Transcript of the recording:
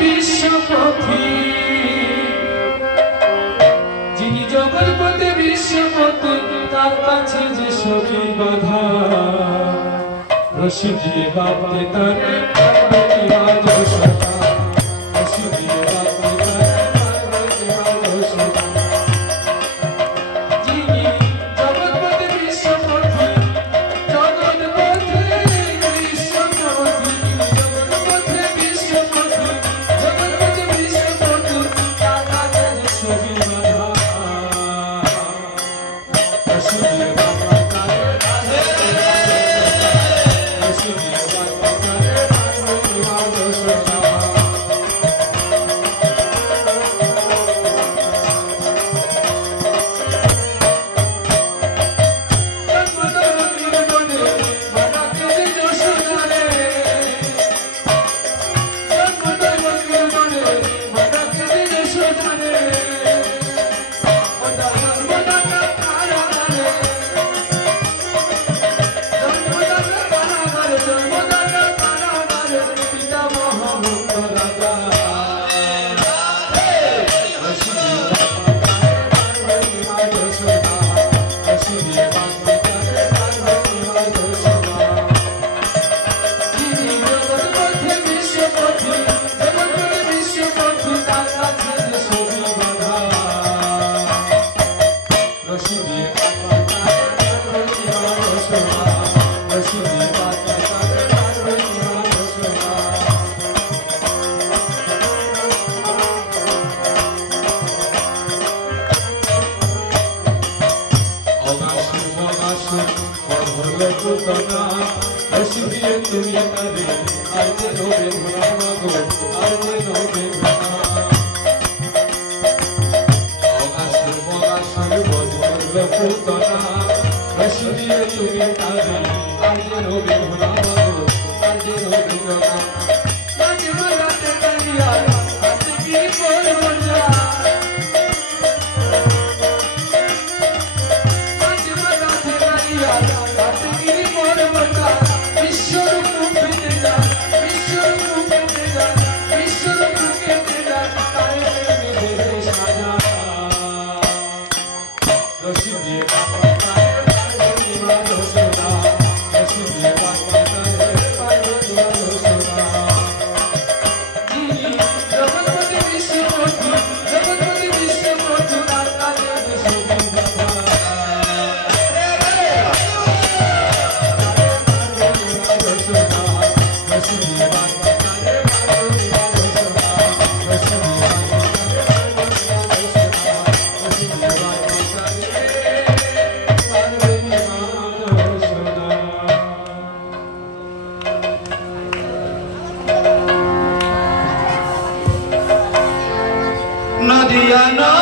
বিশ্বপতি, যিনি জগৎপতি বিশ্বপতি, তার কাছে যে সবই বাধা, রশি দিয়ে বাঁধতে তারে পার্বতী বাজো সদা, রশি দিয়ে বাঁধতে তারে পার্বতী বাজো সদা। যিনি জগৎপতি বিশ্বপতি, জগৎপতি বিশ্বপতি, জগৎপতি বিশ্বপতি, জগৎপতি বিশ্বপতি, তার কাছে যে সবই বাধা, রশি দিয়ে বাঁধতে তারে রশি দিয়ে বাঁধতে তারে পার্বতী বাজো সদা। Nadiana